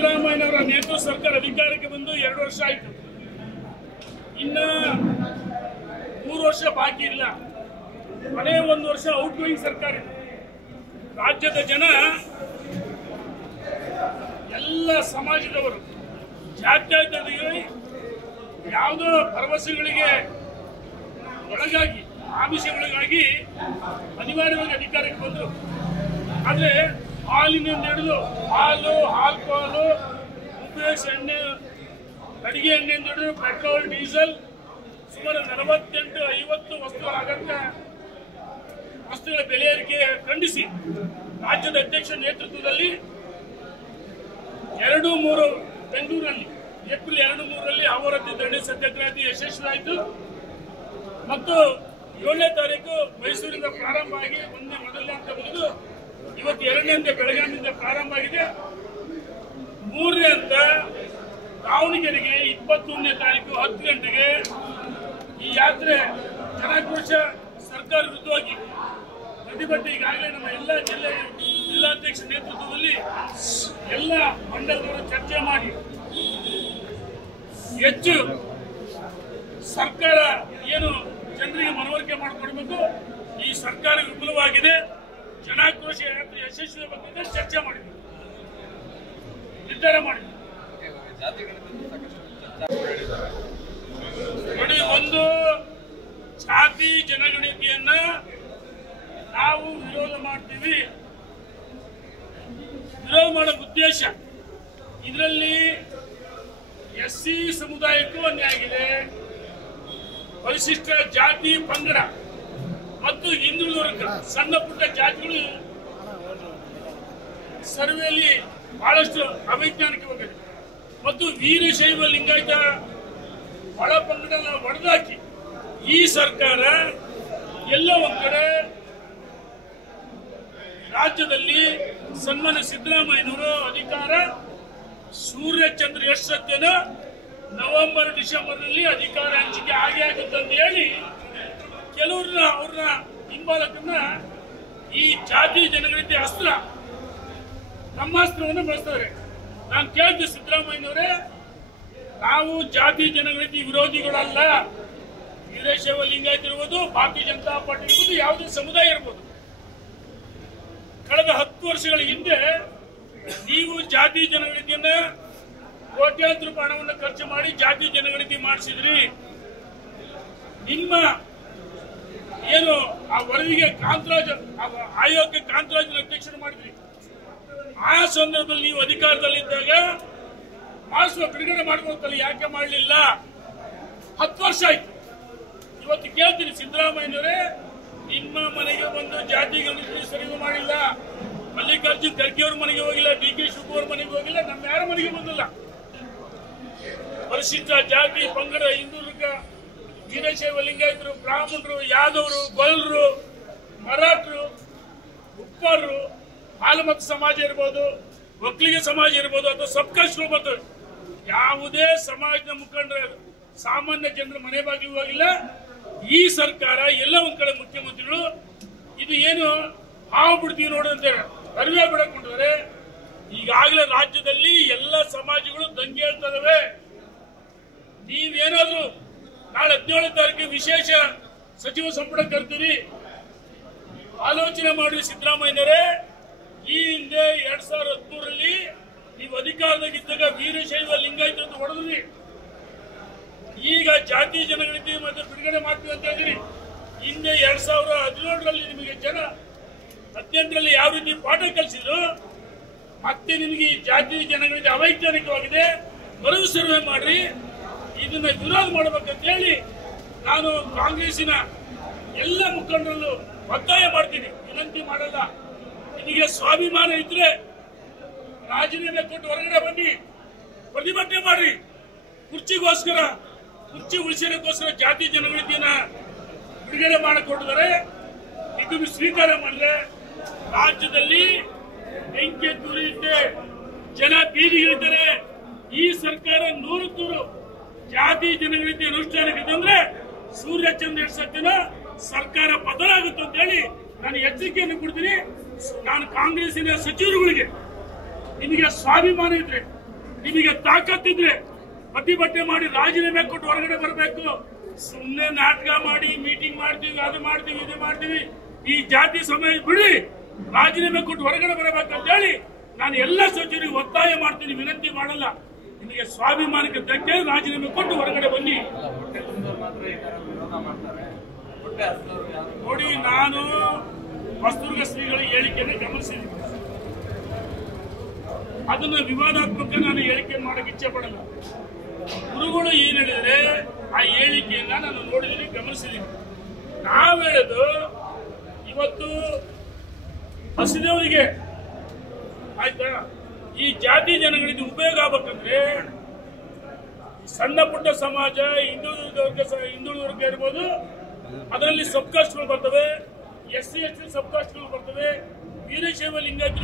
ಸಿದ್ದರಾಮಯ್ಯನವರ ನೇತೃತ್ವ ಸರ್ಕಾರ ಅಧಿಕಾರಕ್ಕೆ ಬಂದು 2 ವರ್ಷ ಆಯಿತು. ಇನ್ನ 3 ವರ್ಷ ಬಾಕಿ ಇಲ್ಲ. ಕೊನೆ 1 ವರ್ಷ ಔಟ್ ಗೋಯಿಂಗ್ ಸರ್ಕಾರ ಇದೆ. ರಾಜ್ಯದ ಜನ ಎಲ್ಲ ಸಮಾಜದವರು ಜಾತ್ಯತೀತರಿಗೆ ಯಾವುದೋ ಭರವಸೆಗಳಿಗೆ ಒಳಗಾಗಿ ಆಮಿಷಗಳಿಗಾಗಿ ಅನಿವಾರ್ಯವಾಗಿ ಅಧಿಕಾರಕ್ಕೆ ಬಂದರು. ಆದರೆ ಹಾಲಿನಿಂದ ಹಿಡಿದು ಹಾಲು, ಆಲ್ಕೋಹಾಲು, ಉಪಯೋಗಿಸ ಎಣ್ಣೆ, ಅಡಿಗೆ ಎಣ್ಣೆಯಿಂದ ಹಿಡಿದು ಪೆಟ್ರೋಲ್, ಡೀಸೆಲ್ ಸುಮಾರು 48-50 ವಸ್ತುಗಳ ಅಗತ್ಯ ವಸ್ತುಗಳ ಬೆಲೆ ಏರಿಕೆ ಖಂಡಿಸಿ ರಾಜ್ಯದ ಅಧ್ಯಕ್ಷ ನೇತೃತ್ವದಲ್ಲಿ 2-3 ಬೆಂಗಳೂರಲ್ಲಿ ಏಪ್ರಿಲ್ 2-3ರಲ್ಲಿ ಅವರದ್ದು ಧರಣಿ ಸತ್ಯಾಗ್ರಹ ಯಶಸ್ವಿ ಆಯಿತು. ಮತ್ತು 7ನೇ ತಾರೀಕು ಮೈಸೂರಿಂದ ಪ್ರಾರಂಭ ಆಗಿ ಮೊದಲನೇ ಹಂತ ಮುಗಿದು ಇವತ್ತು 2ನೇ ಹಂತ ಬೆಳಗಾವಿಯಿಂದ ಪ್ರಾರಂಭ ಆಗಿದೆ. 3ನೇ ಹಂತ ದಾವಣಗೆರೆಗೆ 21ನೇ ತಾರೀಕು 10 ಗಂಟೆಗೆ ಈ ಯಾತ್ರೆ ಜನಾಕ್ರೋಶ ಸರ್ಕಾರ ವಿರುದ್ಧವಾಗಿ ಪ್ರತಿಭಟನೆ ಈಗಾಗಲೇ ನಮ್ಮ ಎಲ್ಲ ಜಿಲ್ಲಾಧ್ಯಕ್ಷ ನೇತೃತ್ವದಲ್ಲಿ ಎಲ್ಲ ಮಂಡಲದವರು ಚರ್ಚೆ ಮಾಡಿ ಹೆಚ್ಚು ಸರ್ಕಾರ ಏನು ಜನರಿಗೆ ಮನವರಿಕೆ ಮಾಡಿಕೊಡ್ಬೇಕು, ಈ ಸರ್ಕಾರ ವಿಫಲವಾಗಿದೆ, ಜನಾಕ್ರೋಶ ಯಾತ್ರೆ ಯಶಸ್ವಿ ಬಗ್ಗೆ ಚರ್ಚೆ ಮಾಡಿದ್ವಿ, ನಿರ್ಧಾರ ಮಾಡಿದ್ವಿ. ನೋಡಿ, ಒಂದು ಜಾತಿ ಜನಗಣತಿಯನ್ನ ನಾವು ವಿರೋಧ ಮಾಡ್ತೀವಿ. ವಿರೋಧ ಮಾಡೋ ಉದ್ದೇಶ ಇದರಲ್ಲಿ ಎಸ್ಸಿ ಸಮುದಾಯಕ್ಕೂ ಅನ್ಯಾಯ ಆಗಿದೆ, ಪರಿಶಿಷ್ಟ ಜಾತಿ ಪಂಗಡ ಮತ್ತು ಹಿಂದುಳಿದ ಸಣ್ಣ ಪುಟ್ಟ ಜಾತಿಗಳು ಸರ್ವೆಯಲ್ಲಿ ಬಹಳಷ್ಟು ಅವೈಜ್ಞಾನಿಕವಾಗಿದೆ. ಮತ್ತು ವೀರಶೈವ ಲಿಂಗಾಯತ ಒಳ ಪಂಗಡ ಒಡೆದಾಕಿ ಈ ಸರ್ಕಾರ ಎಲ್ಲ ಒಂದ್ ಕಡೆ ರಾಜ್ಯದಲ್ಲಿ ಸನ್ಮಾನ್ಯ ಸಿದ್ದರಾಮಯ್ಯನವರು ಅಧಿಕಾರ ಸೂರ್ಯಚಂದ್ರ ಎಷ್ಟು ಸತ್ಯನೋ ನವೆಂಬರ್ ಡಿಸೆಂಬರ್ನಲ್ಲಿ ಅಧಿಕಾರ ಹಂಚಿಕೆ ಆಗೇ ಆಗುತ್ತೆ ಅಂತ ಹೇಳಿ ಕೆಲವ್ರನ್ನ ಅವ್ರನ್ನ ಹಿಂಬಾಲಕನ್ನ ಈ ಜಾತಿ ಜನಗಣತಿ ಅಸ್ತ್ರ ಬ್ರಹ್ಮಾಸ್ತ್ರವನ್ನು ಬಳಸ್ತಾರೆ. ನಾನು ಕೇಳಿದೆ, ಸಿದ್ದರಾಮಯ್ಯನವರೇ, ನಾವು ಜಾತಿ ಜನಗಣತಿ ವಿರೋಧಿಗಳಲ್ಲ. ವೀರಶೈವ ಲಿಂಗಾಯತ ಇರ್ಬೋದು, ಭಾರತೀಯ ಜನತಾ ಪಾರ್ಟಿ ಇರ್ಬೋದು, ಯಾವುದೇ ಸಮುದಾಯ ಇರ್ಬೋದು. ಕಳೆದ 10 ವರ್ಷಗಳ ಹಿಂದೆ ನೀವು ಜಾತಿ ಜನಗಣತಿಯನ್ನ ಕೋಟ್ಯಾಂತರ ರೂಪಾಯಿ ಹಣವನ್ನು ಖರ್ಚು ಮಾಡಿ ಜಾತಿ ಜನಗಣತಿ ಮಾಡಿಸಿದ್ರಿ. ನಿಮ್ಮ ಏನು ಆ ವರದಿಗೆ ಕಾಂತರಾಜ್ ಆಯೋಗಕ್ಕೆ ಕಾಂತರಾಜ್ ಅಧ್ಯಕ್ಷರು ಮಾಡಿದ್ರಿ. ಆ ಸಂದರ್ಭದಲ್ಲಿ ನೀವು ಅಧಿಕಾರದಲ್ಲಿದ್ದಾಗ ಮಾಡಿಸುವ ಬಿಡುಗಡೆ ಮಾಡಬೇಕಲ್ಲ, ಯಾಕೆ ಮಾಡಲಿಲ್ಲ? 10 ವರ್ಷ ಆಯ್ತು. ಇವತ್ತು ಕೇಳ್ತೀನಿ, ಸಿದ್ದರಾಮಯ್ಯನವರೇ, ನಿಮ್ಮ ಮನೆಗೆ ಬಂದು ಜಾತಿ ಗಣತಿ ಸರಿ ಮಾಡಿಲ್ಲ, ಮಲ್ಲಿಕಾರ್ಜುನ್ ಖರ್ಗೆ ಅವ್ರ ಮನೆಗೆ ಹೋಗಿಲ್ಲ, ಡಿ ಕೆ ಶಿವಕುಮಾರ್ ಮನೆಗೆ ಹೋಗಿಲ್ಲ, ನಮ್ಮ ಯಾರ ಮನೆಗೆ ಬಂದಿಲ್ಲ. ಪರಿಶಿಷ್ಟ ಜಾತಿ ಪಂಗಡ, ಹಿಂದುಳಿದ, ವೀರಶೈವ ಲಿಂಗಾಯತರು, ಬ್ರಾಹ್ಮಣರು, ಯಾದವರು, ಗೊಲ್ಲರು, ಮರಾಠರು, ಉಪ್ಪಾರರು, ಹಾಲುಮತ ಸಮಾಜ ಇರ್ಬೋದು, ಒಕ್ಕಲಿಗ ಸಮಾಜ ಇರ್ಬೋದು, ಅಥವಾ ಸಬ್ಕಾಸ್ಟ್ಗಳು ಮತ್ತು ಯಾವುದೇ ಸಮಾಜದ ಮುಖಂಡರ ಸಾಮಾನ್ಯ ಜನರ ಮನೆ ಬಾಗಿಲು ಹೋಗಿಲ್ಲ. ಈ ಸರ್ಕಾರ ಎಲ್ಲ ಒಂದ್ ಕಡೆ ಮುಖ್ಯಮಂತ್ರಿಗಳು ಇದು ಏನು ಹಾವು ಬಿಡ್ತೀವಿ ನೋಡಂತೆ ಅರಿವೆ ಬಿಡಕೊಂಡಿದ್ದಾರೆ. ಈಗಾಗಲೇ ರಾಜ್ಯದಲ್ಲಿ ಎಲ್ಲ ಸಮಾಜಗಳು ದಂಗೆ ಹೇಳ್ತದವೆ. ನೀವೇನಾದ್ರೂ ನಾಳೆ 17ನೇ ತಾರೀಕು ವಿಶೇಷ ಸಚಿವ ಸಂಪುಟ ಕರ್ತೀರಿ, ಆಲೋಚನೆ ಮಾಡಿ ಸಿದ್ದರಾಮಯ್ಯನವರೇ. ಈ ಹಿಂದೆ 2013ರಲ್ಲಿ ನೀವು ಅಧಿಕಾರದಾಗಿದ್ದಾಗ ವೀರಶೈವ ಲಿಂಗಾಯತ ಅಂತ ಹೊಡೆದ್ರಿ. ಈಗ ಜಾತಿ ಜನಗಣತಿ ಮತ್ತೆ ಬಿಡುಗಡೆ ಮಾಡ್ತೀವಿ ಅಂತ ಹೇಳಿದ್ರಿ. ಹಿಂದೆ 2017ರಲ್ಲಿ ನಿಮಗೆ ಜನ 18ರಲ್ಲಿ ಯಾವ ರೀತಿ ಪಾಠ ಕಲಿಸಿದ್ರು, ಮತ್ತೆ ನಿಮಗೆ ಜಾತಿ ಜನಗಣತಿ ಅವೈಜ್ಞಾನಿಕವಾಗಿದೆ, ಮರು ಸರ್ವೆ ಮಾಡ್ರಿ, ಇದನ್ನ ವಿರೋಧ ಮಾಡಬೇಕಂತ ಹೇಳಿ ನಾನು ಕಾಂಗ್ರೆಸ್ಸಿನ ಎಲ್ಲ ಮುಖಂಡರಲ್ಲೂ ಒತ್ತಾಯ ಮಾಡ್ತೀನಿ. ವಿನಂತಿ ಮಾಡಲ್ಲ. ನಿಮಗೆ ಸ್ವಾಭಿಮಾನ ಇದ್ರೆ ರಾಜೀನಾಮೆ ಕೊಟ್ಟು ಹೊರಗಡೆ ಬನ್ನಿ, ಪ್ರತಿಭಟನೆ ಮಾಡ್ರಿ. ಕುರ್ಚಿಗೋಸ್ಕರ, ಕುರ್ಚಿ ಉಳಿಸೋದಕ್ಕೋಸ್ಕರ ಜಾತಿ ಜನಗಣತಿಯನ್ನ ಬಿಡುಗಡೆ ಮಾಡಿಕೊಟ್ಟಿದ್ದಾರೆ. ಇದನ್ನು ಸ್ವೀಕಾರ ಮಾಡಿದ್ರೆ ರಾಜ್ಯದಲ್ಲಿ ಬೆಂಕಿ ತುರಿಯುತ್ತೆ, ಜನ ಬೀದಿಗಿಳಿತಾರೆ. ಈ ಸರ್ಕಾರ 100 ಜಾತಿ ಜನಗಣತಿ ಅನುಷ್ಠಾನಕ್ಕೆ ಅಂದ್ರೆ ಸೂರ್ಯಚಂದ್ರ ಸತ್ಯನ ಸರ್ಕಾರ ಬದಲಾಗುತ್ತೆ ಅಂತ ಹೇಳಿ ನಾನು ಎಚ್ಚರಿಕೆಯನ್ನು ಕೊಡ್ತೀನಿ. ನಾನು ಕಾಂಗ್ರೆಸ್ಸಿನ ಸಚಿವರುಗಳಿಗೆ, ನಿಮಗೆ ಸ್ವಾಭಿಮಾನ ಇದ್ರೆ ನಿಮಗೆ ತಾಕತ್ತಿದ್ರೆ ಪ್ರತಿಭಟನೆ ಮಾಡಿ ರಾಜೀನಾಮೆ ಕೊಟ್ಟು ಹೊರಗಡೆ ಬರಬೇಕು. ಸುಮ್ಮನೆ ನಾಟಕ ಮಾಡಿ ಮೀಟಿಂಗ್ ಮಾಡ್ತೀವಿ, ಅದು ಮಾಡ್ತೀವಿ, ಇದು ಮಾಡ್ತೀವಿ, ಈ ಜಾತಿ ಸಮಯ ಬಿಡಿ, ರಾಜೀನಾಮೆ ಕೊಟ್ಟು ಹೊರಗಡೆ ಬರಬೇಕಂತ ಹೇಳಿ ನಾನು ಎಲ್ಲ ಸಚಿವರಿಗೆ ಒತ್ತಾಯ ಮಾಡ್ತೀನಿ, ವಿನಂತಿ ಮಾಡಲ್ಲ. ನಿಮಗೆ ಸ್ವಾಭಿಮಾನಕ್ಕೆ ಧಕ್ಕೆ, ರಾಜೀನಾಮೆ ಕೊಟ್ಟು ಹೊರಗಡೆ ಬನ್ನಿ. ನೋಡಿ, ನಾನು ಹೊಸದುರ್ಗ ಶ್ರೀಗಳ ಹೇಳಿಕೆಯನ್ನು ಗಮನಿಸಿದ್ದೀನಿ. ಅದನ್ನ ವಿವಾದಾತ್ಮಕ ನಾನು ಹೇಳಿಕೆ ಮಾಡಕ್ಕೆ ಇಚ್ಛೆ ಪಡಲ್ಲ. ಗುರುಗಳು ಏನ್ ಹೇಳಿದ್ರೆ ಆ ಹೇಳಿಕೆಯನ್ನ ನಾನು ನೋಡಿದ್ದೀನಿ, ಗಮನಿಸಿದ್ದೀನಿ. ನಾವು ಹೇಳೋದು ಇವತ್ತು ಹಸಿದವರಿಗೆ ಆಯ್ತಾ, ಈ ಜಾತಿ ಜನಗಳಿಗೆ ಉಪಯೋಗ ಆಗ್ಬೇಕಂದ್ರೆ ಸಣ್ಣ ಪುಟ್ಟ ಸಮಾಜ, ಹಿಂದುಳಿದ ವರ್ಗ ಇರ್ಬೋದು, ಅದರಲ್ಲಿ ಸಬ್ ಕಾಸ್ಟ್ಗಳು ಬರ್ತವೆ, SC ST ಸಬ್ ಕಾಸ್ಟ್ಗಳು ಬರ್ತವೆ, ವೀರಶೈವ ಲಿಂಗಾಯತ